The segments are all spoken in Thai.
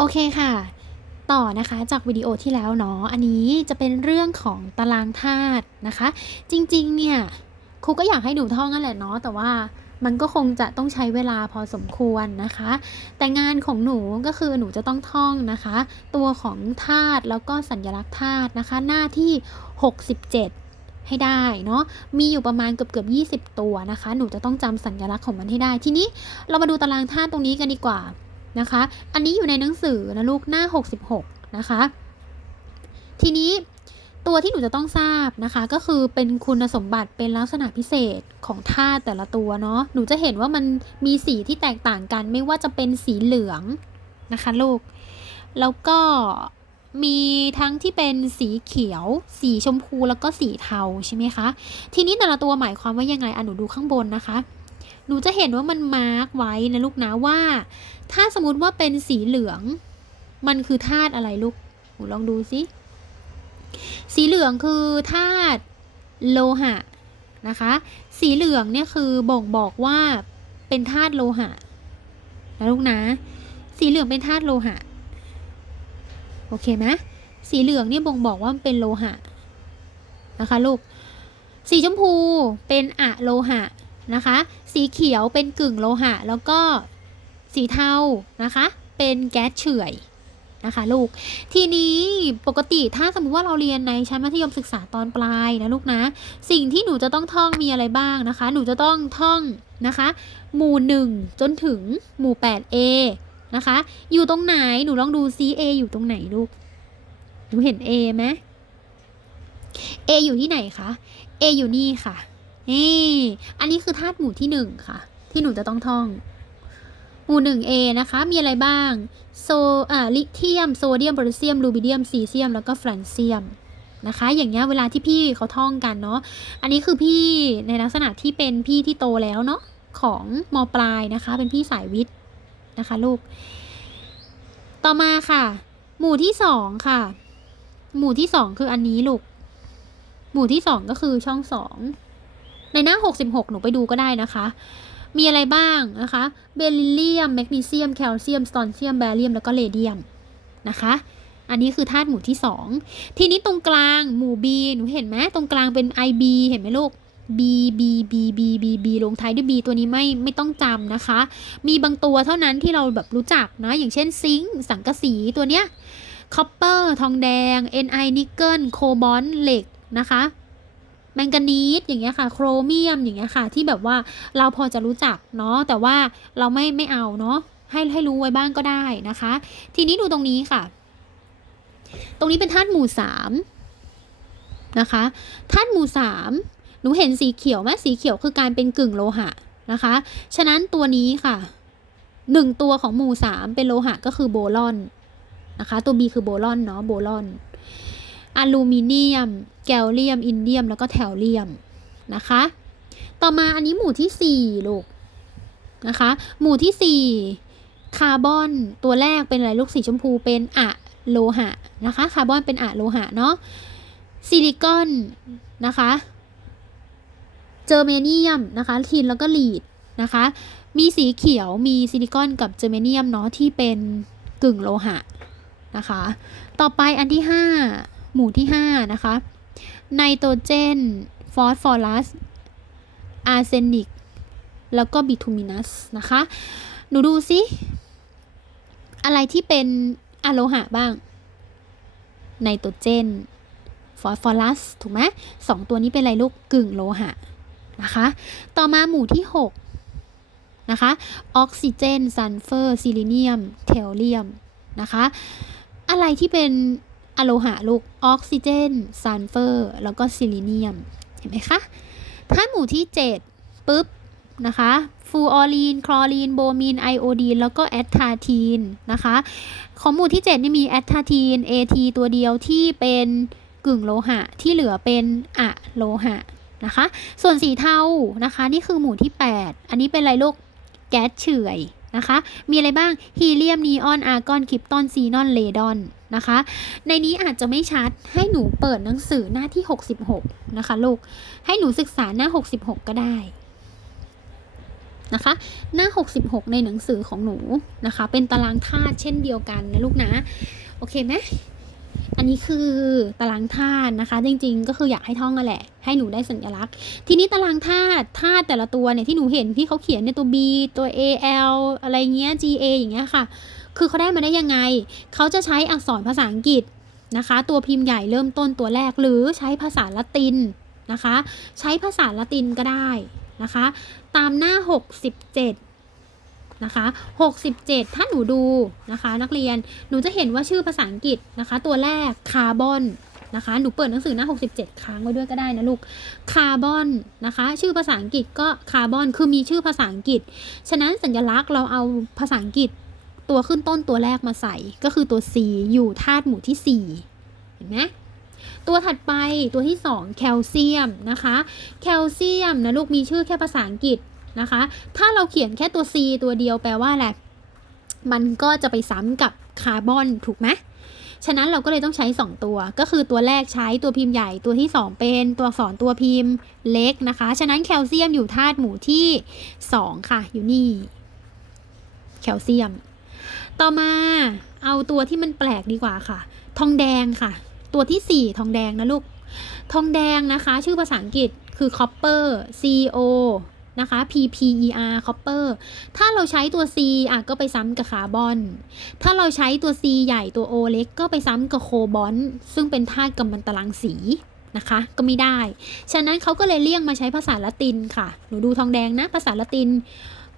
โอเคค่ะ ต่อนะคะจากวิดีโอที่แล้วเนาะ อันนี้จะเป็นเรื่องของตารางธาตุนะคะ จริงๆ เนี่ยครูก็อยากให้หนูท่องนั่นแหละเนาะ แต่ว่ามันก็คงจะต้องใช้เวลาพอสมควรนะคะ แต่งานของหนูก็คือหนูจะต้องท่องนะคะ ตัวของธาตุแล้วก็สัญลักษณ์ธาตุนะคะ หน้าที่ 67ให้ได้เนาะ มีอยู่ประมาณเกือบเกือบ20 ตัวนะคะ หนูจะต้องจำสัญลักษณ์ของมันให้ได้ ทีนี้เรามาดูตารางธาตุตรงนี้กันดีกว่า นะคะ อันนี้อยู่ในหนังสือนะลูกหน้า 66 นะคะ ทีนี้ตัวที่หนูจะต้องทราบนะคะ ก็คือเป็นคุณสมบัติเป็นลักษณะพิเศษของธาตุแต่ละตัวเนาะหนูจะเห็นว่ามันมีสีที่แตกต่างกัน ไม่ว่าจะเป็นสีเหลืองนะคะลูก แล้วก็มีทั้งที่เป็นสีเขียว สีชมพูแล้วก็สีเทาใช่ไหมคะ ทีนี้แต่ละตัวหมายความว่ายังไงอะหนูดูข้างบนนะคะ หนูจะเห็นว่ามันมาร์กไว้นะลูกนะว่า ถ้าสมมติว่าเป็นสีเหลือง มันคือธาตุอะไรลูกหนูลองดูสิสีเหลืองคือธาตุโลหะนะคะ สีเหลืองเนี่ยคือบ่งบอกว่าเป็นธาตุโลหะนะลูกนะ สีเหลืองเป็นธาตุโลหะ โอเคไหมสีเหลืองเนี่ยบ่งบอกว่ามันเป็นโลหะนะคะลูก สีชมพูเป็นอะโลหะ นะคะ สีเขียวเป็นกึ่งโลหะ แล้วก็สีเทานะคะ เป็นแก๊สเฉื่อยนะคะลูก ทีนี้ปกติถ้าสมมติว่าเราเรียนในชั้นมัธยมศึกษาตอนปลายนะลูกนะ สิ่งที่หนูจะต้องท่องมีอะไรบ้างนะคะ หนูจะต้องท่องนะคะ หมู่หนึ่งจนถึงหมู่ 8A นะคะ อยู่ตรงไหนหนูลองดูซิ A อยู่ตรงไหนลูก หนูเห็น A ไหม A อยู่ที่ไหนคะ A อยู่นี่ค่ะ นี่อันนี้คือธาตุหมู่ที่หนึ่งค่ะ ที่หนูจะต้องท่อง หมู่หนึ่ง A นะคะ มีอะไรบ้าง โซอ่าลิเทียม โซเดียม โพแทสเซียม รูบิเดียม ซีเซียม แล้วก็แฟรนเซียมนะคะ อย่างเงี้ยเวลาที่พี่เขาท่องกันเนาะ อันนี้คือพี่ในลักษณะที่เป็นพี่ที่โตแล้วเนาะของมปลายนะคะ เป็นพี่สายวิทย์นะคะลูก ต่อมาค่ะ หมู่ที่สองค่ะ หมู่ที่สองคืออันนี้ลูก หมู่ที่สองก็คือช่องสอง ในหน้า 66 หนูไปดูก็ได้นะคะ มีอะไรบ้างนะคะ เบริลเลียม แมกนีเซียม แคลเซียม สตอนเซียม แบเรียม แล้วก็เลเดียมนะคะ อันนี้คือธาตุหมู่ที่ 2 ทีนี้ตรงกลางหมู่ B หนูเห็นไหมตรงกลางเป็น IB เห็นไหมลูก B B B B B B ลงท้ายด้วย B ตัวนี้ไม่ไม่ต้องจำนะคะ มีบางตัวเท่านั้นที่เราแบบรู้จักนะ อย่างเช่นซิงค์สังกะสีตัวเนี้ยคอปเปอร์ทองแดง Ni นิกเกิลโคบอลเหล็กนะคะ แมงกานีสอย่างเงี้ยค่ะ โครเมียมอย่างเงี้ยค่ะ ที่แบบว่าเราพอจะรู้จักเนาะแต่ว่าเราไม่ไม่เอาเนาะให้ให้รู้ไว้บ้างก็ได้นะคะ ทีนี้ดูตรงนี้ค่ะ ตรงนี้เป็นธาตุหมู่สามนะคะธาตุหมู่สามหนูเห็นสีเขียวไหมสีเขียวคือการเป็นกึ่งโลหะนะคะ ฉะนั้นตัวนี้ค่ะหนึ่งตัวของหมู่สามเป็นโลหะก็คือโบลอนนะคะ ตัว B คือโบลอนเนาะโบลอน อลูมิเนียม แกลเลียม อินเดียม แล้วก็แทลเลียมนะคะ ต่อมาอันนี้หมู่ที่สี่ลูกนะคะ หมู่ที่สี่คาร์บอนตัวแรกเป็นอะไรลูกสีชมพูเป็นอะโลหะนะคะ คาร์บอนเป็นอะโลหะเนาะ ซิลิคอนนะคะ เจอร์เมเนียมนะคะ ทินแล้วก็ลีดนะคะ มีสีเขียวมีซิลิคอนกับเจอร์เมเนียมเนาะที่เป็นกึ่งโลหะนะคะ ต่อไปอันที่ 5 หมู่ที่ 5 นะคะ ไนโตรเจน ฟอสฟอรัส อาร์เซนิก แล้วก็บิทูมินัสนะคะ หนูดูซิอะไรที่เป็นอะโลหะบ้าง ไนโตรเจน ฟอสฟอรัส ถูกไหมสองตัวนี้เป็นอะไรลูกกึ่งโลหะนะคะ ต่อมาหมู่ที่ 6 นะคะ ออกซิเจน ซัลเฟอร์ ซิลิเนียม เทลเลียม นะคะ อะไรที่เป็น อะโลหะลูกออกซิเจนซัลเฟอร์แล้วก็ซิลิเนียม เห็นไหมคะธาตุหมู่ที่ 7ปุ๊บนะคะฟูออรีน คลอรีน โบมีน ไอโอดีน แล้วก็แอตทาทีนนะคะ ของหมู่ที่ 7 นี่มีแอตทาทีน AT ตัวเดียวที่เป็นกึ่งโลหะ ที่เหลือเป็นอะโลหะนะคะ ส่วนสีเทานะคะ นี่คือหมู่ที่ 8 อันนี้เป็นอะไรลูกแก๊สเฉื่อย นะคะ มีอะไรบ้างฮีเลียมนีออนอาร์กอนคริปตอนซีนอนเลดอนนะคะ ในนี้อาจจะไม่ชัดให้หนูเปิดหนังสือหน้าที่ 66 นะคะลูก ให้หนูศึกษาหน้า 66 ก็ได้นะคะ หน้า 66 ในหนังสือของหนูนะคะ เป็นตารางธาตุเช่นเดียวกันนะลูกนะ โอเคไหม อันนี้คือตารางธาตุนะคะ จริงๆ ก็คืออยากให้ท่องกันแหละ ให้หนูได้สัญลักษณ์ ทีนี้ตารางธาตุธาตุแต่ละตัวเนี่ยที่หนูเห็นที่เขาเขียนในยตัว B ตัว A L อะไรเงี้ย G A อย่างเงี้ยค่ะ คือเขาได้มาได้ยังไง เขาจะใช้อักษรภาษาอังกฤษนะคะ ตัวพิมพ์ใหญ่เริ่มต้นตัวแรกหรือใช้ภาษาละตินนะคะ ใช้ภาษาละตินก็ได้นะคะ ตามหน้า 67 นะคะ 67 ถ้าหนูดูนะคะ นักเรียนหนูจะเห็นว่าชื่อภาษาอังกฤษนะคะ ตัวแรกคาร์บอนนะคะ หนูเปิดหนังสือหน้า 67ค้างไว้ด้วยก็ได้นะลูก คาร์บอนนะคะ ชื่อภาษาอังกฤษก็คาร์บอน คือมีชื่อภาษาอังกฤษ ฉะนั้นสัญลักษณ์เราเอาภาษาอังกฤษตัวขึ้นต้นตัวแรกมาใส่ ก็คือตัว C อยู่ธาตุหมู่ที่ 4 เห็นไหมตัวถัดไปตัวที่ 2 แคลเซียมนะคะ แคลเซียมนะลูกมีชื่อแค่ภาษาอังกฤษ นะคะ ถ้าเราเขียนแค่ตัว C ตัวเดียวแปลว่าอะไร มันก็จะไปซ้ำกับคาร์บอนถูกไหมฉะนั้นเราก็เลยต้องใช้ 2 ตัว ก็คือตัวแรกใช้ตัวพิมพ์ใหญ่ตัวที่ 2 เป็นตัวอักษรตัวพิมพ์เล็กนะคะ ฉะนั้นแคลเซียมอยู่ธาตุหมู่ที่ 2 ค่ะ อยู่นี่ แคลเซียม ต่อมาเอาตัวที่มันแปลกดีกว่าค่ะ ทองแดงค่ะ ตัวที่ 4 ทองแดงนะลูก ทองแดงนะคะ ชื่อภาษาอังกฤษคือ copper C O นะคะ P P E R copper ถ้าเราใช้ตัว C อะก็ไปซ้ำกับคาร์บอน ถ้าเราใช้ตัว C ใหญ่ตัว O เล็กก็ไปซ้ำกับโคบอลต์ซึ่งเป็นธาตุกัมมันตรังสีนะคะ ก็ไม่ได้ ฉะนั้นเขาก็เลยเลี่ยงมาใช้ภาษาละตินค่ะ หนูดูทองแดงนะ ภาษาละติน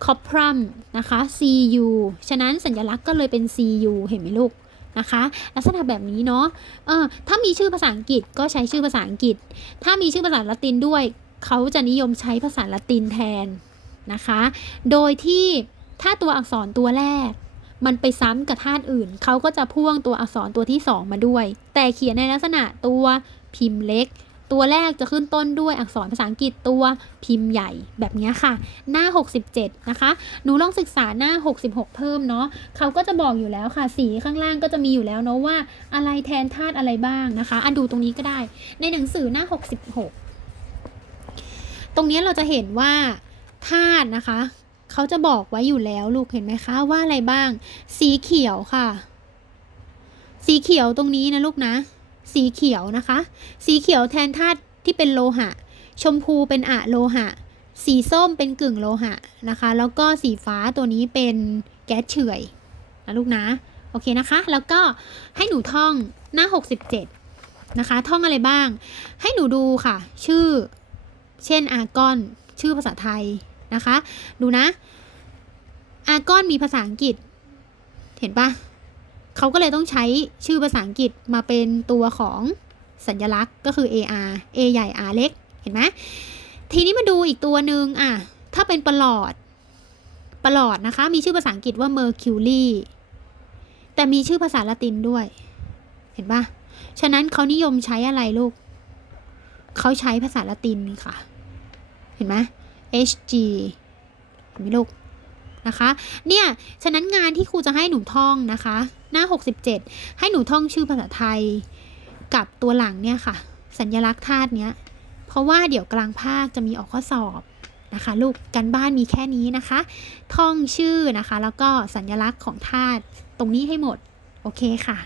coprum นะคะ Cu ฉะนั้นสัญลักษณ์ก็เลยเป็น Cu เห็นไหมลูกนะคะลักษณะแบบนี้เนาะเออถ้ามีชื่อภาษาอังกฤษก็ใช้ชื่อภาษาอังกฤษ ถ้ามีชื่อภาษาละตินด้วย เขาจะนิยมใช้ภาษาละตินแทนนะคะ โดยที่ถ้าตัวอักษรตัวแรก มันไปซ้ำกับธาตุอื่น เขาก็จะพ่วงตัวอักษรตัวที่2มาด้วย แต่เขียนในลักษณะตัวพิมพ์เล็ก ตัวแรกจะขึ้นต้นด้วยอักษรภาษาอังกฤษตัวพิมพ์ใหญ่แบบนี้ค่ะ หน้า 67 นะคะ หนูลองศึกษาหน้า 66 เพิ่มเนาะเขาก็จะบอกอยู่แล้วค่ะ สีข้างล่างก็จะมีอยู่แล้วเนาะว่าอะไรแทนธาตุอะไรบ้างนะคะอันดูตรงนี้ก็ได้ ในหนังสือหน้า 66 รงนี้เราจะเห็นว่าธาตุนะคะ เขาจะบอกไว้อยู่แล้วลูกเห็นไหมคะว่าอะไรบ้าง สีเขียวค่ะ สีเขียวตรงนี้นะลูกนะ สีเขียวนะคะ สีเขียวแทนธาตุที่เป็นโลหะ ชมพูเป็นอะโลหะ สีส้มเป็นกึ่งโลหะนะคะ แล้วก็สีฟ้าตัวนี้เป็นแก๊สเฉื่อยนะลูกนะโอเคนะคะ แล้วก็ให้หนูท่องหน้า 67 นะคะ ท่องอะไรบ้าง ให้หนูดูค่ะ ชื่อ เช่นอาร์กอนชื่อภาษาไทยนะคะ ดูนะ อาร์กอนมีภาษาอังกฤษ เห็นปะเขาก็เลยต้องใช้ชื่อภาษาอังกฤษมาเป็นตัวของสัญลักษณ์ก็คือ AR A ใหญ่ R เล็ก เห็นไหมทีนี้มาดูอีกตัวหนึ่งอะ ถ้าเป็นประหลอดประหลอดนะคะ มีชื่อภาษาอังกฤษว่า Mercury แต่มีชื่อภาษาละตินด้วย เห็นปะฉะนั้นเขานิยมใช้อะไรลูก เขาใช้ภาษาละตินค่ะ ห็นไหม HG เห็นไหมลูกนะคะ เนี่ย ฉะนั้นงานที่ครูจะให้หนูท่องนะคะ หน้า 67 ให้หนูท่องชื่อภาษาไทยกับตัวหลังเนี่ยค่ะ สัญลักษณ์ธาตุเนี้ย เพราะว่าเดี๋ยวกลางภาคจะมีออกข้อสอบนะคะลูกกันบ้านมีแค่นี้นะคะ ท่องชื่อนะคะ แล้วก็สัญลักษณ์ของธาตุตรงนี้ให้หมด โอเคค่ะ